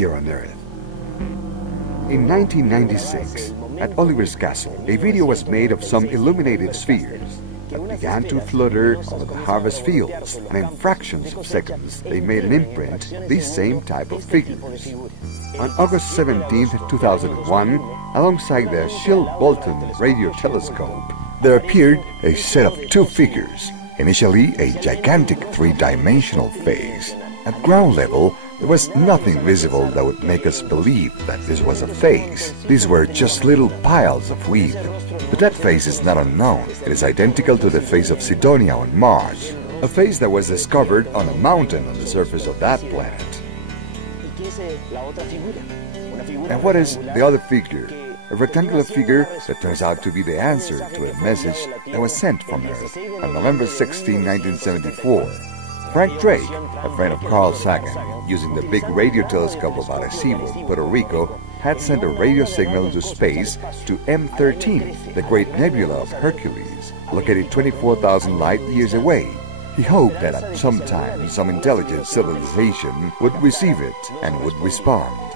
here on Earth. In 1996, at Oliver's Castle, a video was made of some illuminated spheres that began to flutter over the harvest fields, and in fractions of seconds, they made an imprint of these same type of figures. On August 17, 2001, alongside the Chiltbolton radio telescope, there appeared a set of two figures, initially a gigantic three-dimensional phase. At ground level, there was nothing visible that would make us believe that this was a phase. These were just little piles of weed. But that phase is not unknown. It is identical to the phase of Sidonia on Mars, a phase that was discovered on a mountain on the surface of that planet. And what is the other figure? A rectangular figure that turns out to be the answer to a message that was sent from Earth on November 16, 1974. Frank Drake, a friend of Carl Sagan, using the big radio telescope of Arecibo, Puerto Rico, had sent a radio signal into space to M13, the great nebula of Hercules, located 24,000 light-years away. He hoped that at some time some intelligent civilization would receive it and would respond.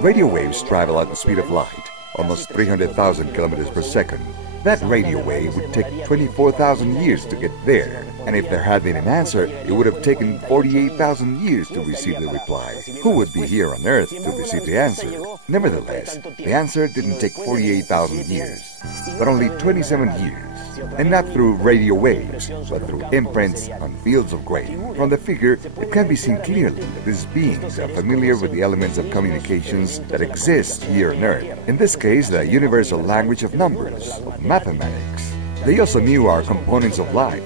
Radio waves travel at the speed of light, almost 300,000 kilometers per second. That radio wave would take 24,000 years to get there, and if there had been an answer, it would have taken 48,000 years to receive the reply. Who would be here on Earth to receive the answer? Nevertheless, the answer didn't take 48,000 years, but only 27 years. And not through radio waves, but through imprints on fields of grain. From the figure, it can be seen clearly that these beings are familiar with the elements of communications that exist here on Earth. In this case, the universal language of numbers, of mathematics. They also knew our components of life.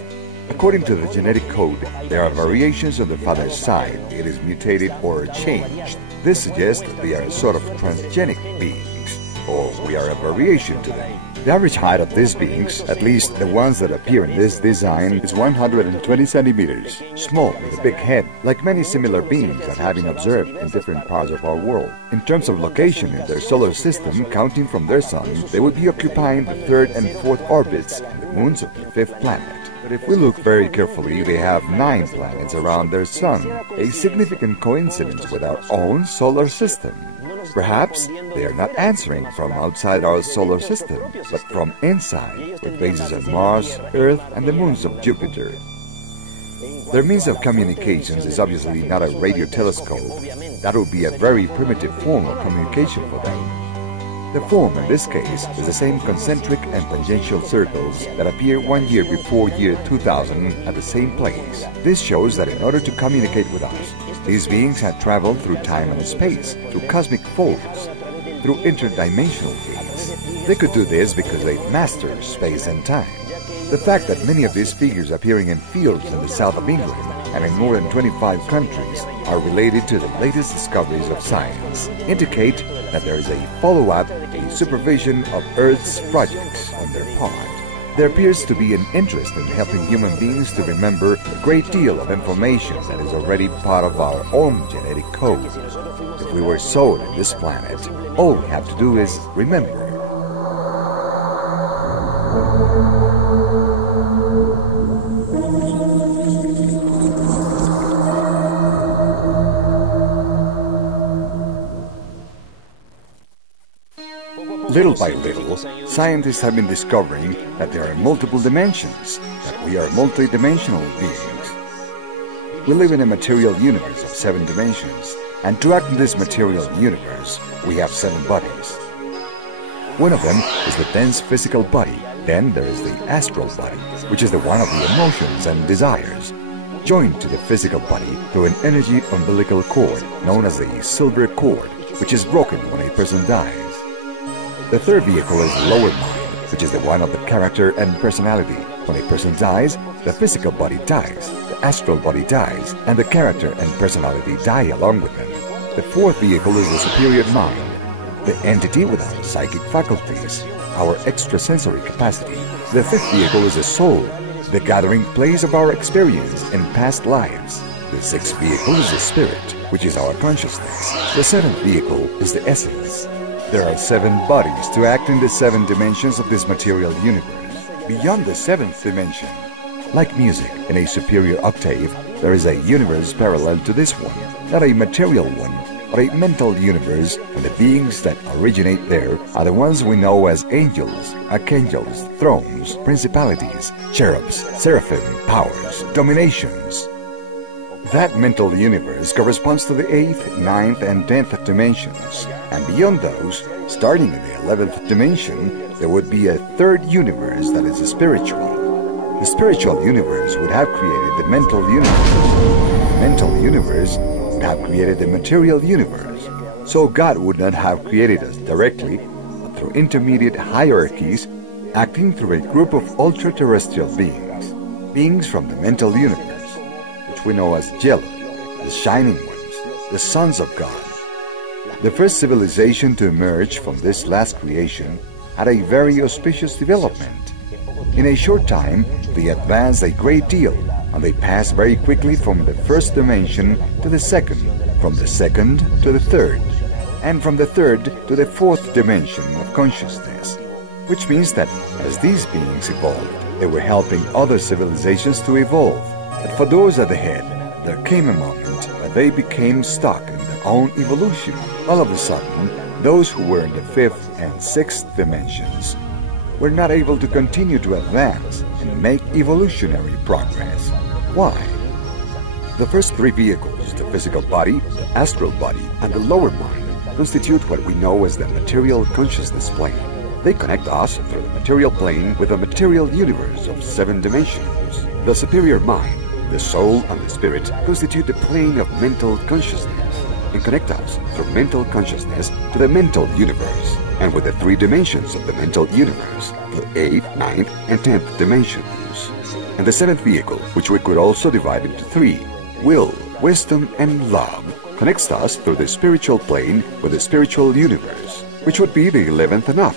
According to the genetic code, there are variations on the father's side. It is mutated or changed. This suggests that they are a sort of transgenic beings, or we are a variation to them. The average height of these beings, at least the ones that appear in this design, is 120 centimeters, small with a big head, like many similar beings that have been observed in different parts of our world. In terms of location in their solar system, counting from their sun, they would be occupying the third and fourth orbits and the moons of the fifth planet. But if we look very carefully, they have 9 planets around their sun, a significant coincidence with our own solar system. Perhaps they are not answering from outside our solar system, but from inside, with bases on Mars, Earth, and the moons of Jupiter. Their means of communications is obviously not a radio telescope. That would be a very primitive form of communication for them. The form in this case is the same concentric and tangential circles that appear 1 year before year 2000 at the same place. This shows that in order to communicate with us, these beings had traveled through time and space, through cosmic folds, through interdimensional gates. They could do this because they mastered space and time. The fact that many of these figures appearing in fields in the south of England and in more than 25 countries are related to the latest discoveries of science indicate that there is a follow-up, a supervision of Earth's projects on their part. There appears to be an interest in helping human beings to remember a great deal of information that is already part of our own genetic code. If we were sown in this planet, all we have to do is remember. Little by little, scientists have been discovering that there are multiple dimensions, that we are multidimensional beings. We live in a material universe of 7 dimensions, and to act in this material universe, we have 7 bodies. One of them is the dense physical body, then there is the astral body, which is the one of the emotions and desires, joined to the physical body through an energy umbilical cord known as the silver cord, which is broken when a person dies. The third vehicle is the lower mind, which is the one of the character and personality. When a person dies, the physical body dies, the astral body dies, and the character and personality die along with them. The fourth vehicle is the superior mind, the entity with our psychic faculties, our extrasensory capacity. The fifth vehicle is the soul, the gathering place of our experience in past lives. The sixth vehicle is the spirit, which is our consciousness. The seventh vehicle is the essence. There are 7 bodies to act in the 7 dimensions of this material universe. Beyond the 7th dimension, like music in a superior octave, there is a universe parallel to this one, not a material one, but a mental universe, and the beings that originate there are the ones we know as angels, archangels, thrones, principalities, cherubs, seraphim, powers, dominations. That mental universe corresponds to the 8th, 9th, and 10th dimensions, and beyond those, starting in the 11th dimension, there would be a third universe that is spiritual. The spiritual universe would have created the mental universe. The mental universe would have created the material universe. So God would not have created us directly, but through intermediate hierarchies, acting through a group of ultra-terrestrial beings, beings from the mental universe, which we know as Jello, the shining ones, the sons of God. The first civilization to emerge from this last creation had a very auspicious development. In a short time, they advanced a great deal, and they passed very quickly from the first dimension to the second, from the second to the third, and from the third to the fourth dimension of consciousness, which means that as these beings evolved, they were helping other civilizations to evolve. But for those at the head, there came a moment when they became stuck in their own evolution. All of a sudden, those who were in the 5th and 6th dimensions were not able to continue to advance and make evolutionary progress. Why? The first three vehicles, the physical body, the astral body, and the lower mind, constitute what we know as the material consciousness plane. They connect us through the material plane with the material universe of 7 dimensions. The superior mind, the soul, and the spirit constitute the plane of mental consciousness and connect us through mental consciousness to the mental universe, and with the 3 dimensions of the mental universe, the 8th, 9th, and 10th dimensions. And the 7th vehicle, which we could also divide into 3, will, wisdom, and love, connects us through the spiritual plane with the spiritual universe, which would be the 11th and up.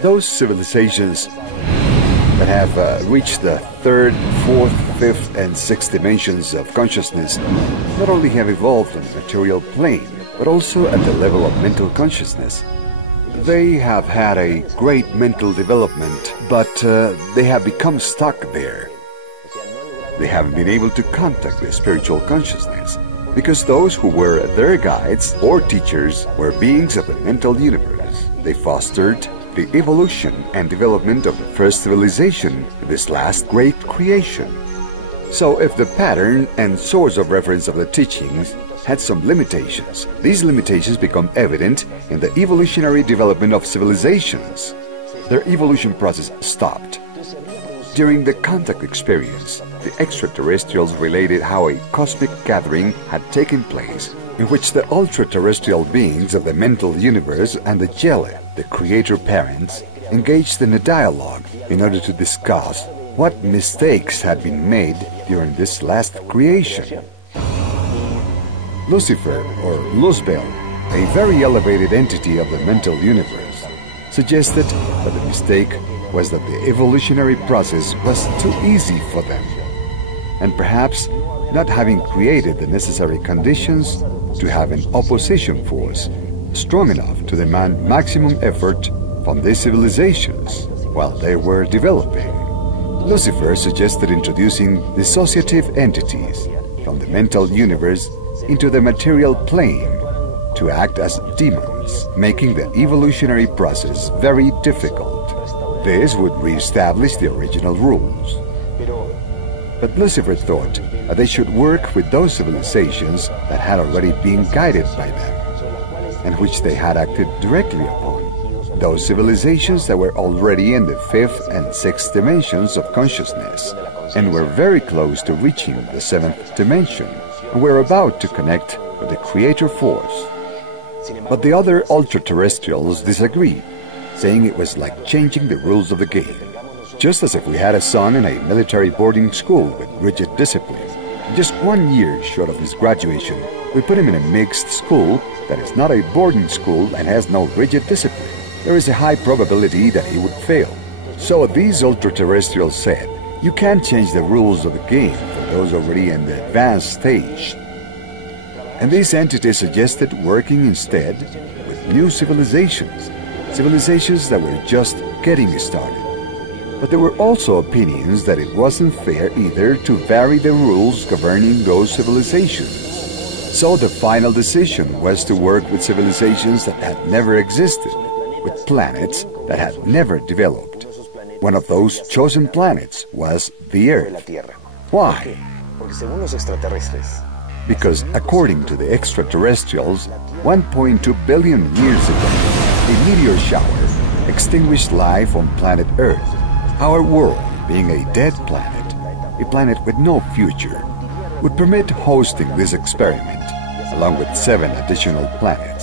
Those civilizations that have reached the 3rd, 4th, 5th, and 6th dimensions of consciousness not only have evolved on the material plane, but also at the level of mental consciousness. They have had a great mental development, but they have become stuck there. They haven't been able to contact the spiritual consciousness, because those who were their guides or teachers were beings of the mental universe. They fostered the evolution and development of the first civilization, this last great creation. So if the pattern and source of reference of the teachings had some limitations, these limitations become evident in the evolutionary development of civilizations. Their evolution process stopped. During the contact experience, the extraterrestrials related how a cosmic gathering had taken place in which the ultra-terrestrial beings of the mental universe and the Jelle, the creator parents, engaged in a dialogue in order to discuss what mistakes had been made during this last creation. Lucifer, or Luzbel, a very elevated entity of the mental universe, suggested that the mistake was that the evolutionary process was too easy for them, and perhaps not having created the necessary conditions to have an opposition force strong enough to demand maximum effort from these civilizations while they were developing. Lucifer suggested introducing dissociative entities from the mental universe into the material plane to act as demons, making the evolutionary process very difficult. This would re-establish the original rules. But Lucifer thought that they should work with those civilizations that had already been guided by them, and which they had acted directly upon. Those civilizations that were already in the 5th and 6th dimensions of consciousness, and were very close to reaching the 7th dimension, and were about to connect with the creator force. But the other ultra-terrestrials disagreed, saying it was like changing the rules of the game. Just as if we had a son in a military boarding school with rigid discipline. Just 1 year short of his graduation, we put him in a mixed school that is not a boarding school and has no rigid discipline. There is a high probability that he would fail. So these ultra-terrestrials said, you can't change the rules of the game for those already in the advanced stage. And these entities suggested working instead with new civilizations, civilizations that were just getting started. But there were also opinions that it wasn't fair either to vary the rules governing those civilizations. So the final decision was to work with civilizations that had never existed, with planets that had never developed. One of those chosen planets was the Earth. Why? Because according to the extraterrestrials, 1.2 billion years ago, a meteor shower extinguished life on planet Earth. Our world, being a dead planet, a planet with no future, would permit hosting this experiment, along with 7 additional planets.